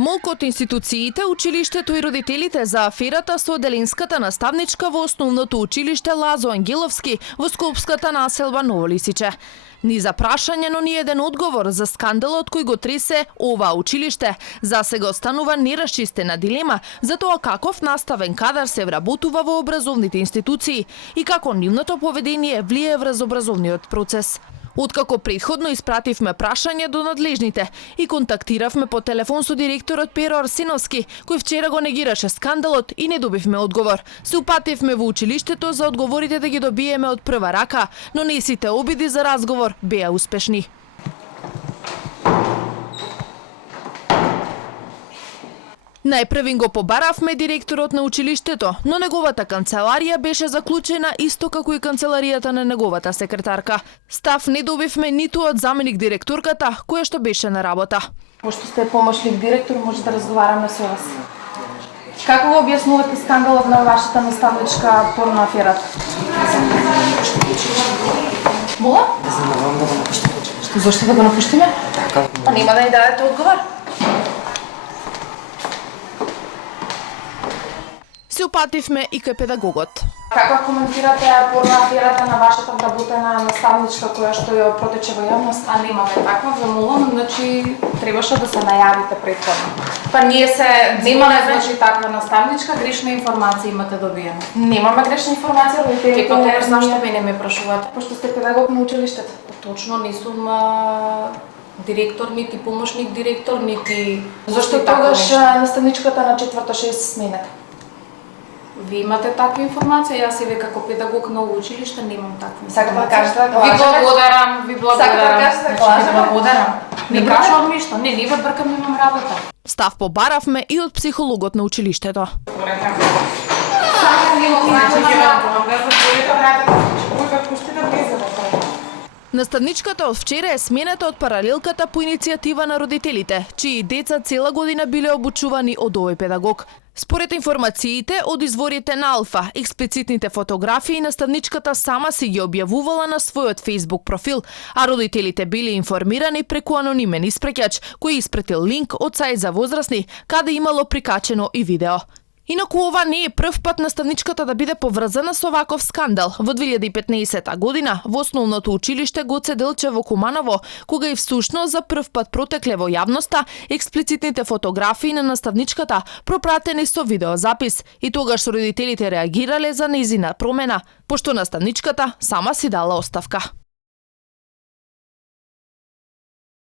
Молк од институциите, училиштето и родителите за аферата со делинската наставничка во основното училиште Лазо Ангеловски во скопската населба Ново Лисиче. Ни за прашање, но ни еден одговор за скандалот кој го тресе ова училиште. За сега останува нерашчистена дилема за тоа каков наставен кадар се вработува во образовните институции и како нивното поведение влие врз образовниот процес. Откако претходно испративме прашање до надлежните и контактиравме по телефон со директорот Перо Арсиновски, кој вчера го негираше скандалот и не добивме одговор. Се упативме во училиштето за одговорите да ги добиеме од прва рака, но не сите обиди за разговор беа успешни. Најпрвин го побаравме директорот на училиштето, но неговата канцеларија беше заклучена исто како и канцеларијата на неговата секретарка. Став не добивме ниту од заменик директорката, која што беше на работа. Пошто сте помошник директор, може да разговараме со вас. Како го објаснувате скандалот на вашата наставничка порно аферата? Мола? Зошто да го напуштиме? Па нема да ни дадете одговор. Се упативме и кај педагогот. Како коментирате порно аферата на вашата вработена наставничка која што ја протече во јавност, а немаме таква, ве молам, значи требаше да се најавите претходно. Па ние се земале, значи таква наставничка, грешна информација имате добиена. Немаме грешна информација, родителите. Потоа зашто мене ме прашувате? Пошто сте педагог на училиштето. Точно не сум директор, нити помошник директор, нити... Зошто тогаш наставничката на 4-6 смената? Ви имате таква информација, јас еве како педагог на училиште немам таква информација. Сакате да кажете да Ви благодарам, ви благодарам. Сакате да кажете да лажеме? Благодарам. Не кажувам ништо, не ве бркам, немам работа. Став побаравме и од психологот на училиштето. Наставничката од вчера е сменета од паралелката по иницијатива на родителите, чии деца цела година биле обучувани од овој педагог. Според информациите од изворите на Алфа, експлицитните фотографии наставничката сама си ги објавувала на својот Facebook профил, а родителите биле информирани преку анонимен испраќач кој испратил линк од сајт за возрастни, каде имало прикачено и видео. Инаку ова не е прв пат наставничката да биде поврзана со ваков скандал. Во 2015 година во основното училиште Гоце Делчев во Куманово, кога и всушност за прв пат протекле во јавноста експлицитните фотографии на наставничката пропратени со видеозапис и тогаш родителите реагирале за нејзина промена, пошто наставничката сама си дала оставка.